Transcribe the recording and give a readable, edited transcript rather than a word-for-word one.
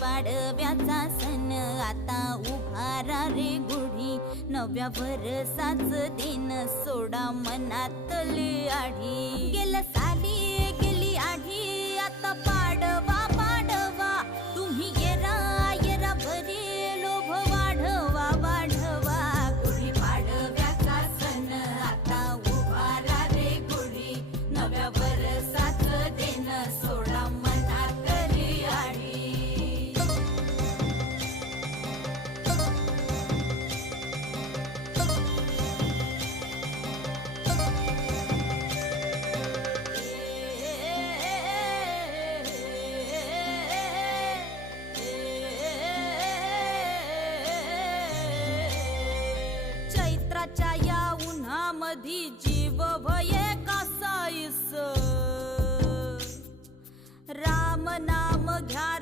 पाडव्याचा सण आता उभारा रे गुढी, नव्या वर्षाच दिन सोडा मनातली आढी. गेल्या साली गेली आढी, आता पाडवा पाडवा, तुम्ही येरा येरा भरी लोभ वाढवा वाढवा. गुढी पाडव्याचा सण आता उभारा रे गुढी, नव्या वर्षाच दिन सोडा मनातली आढी. चैत्राच्या या उन्हामधी जीव भये कासाईस, राम नाम घ्या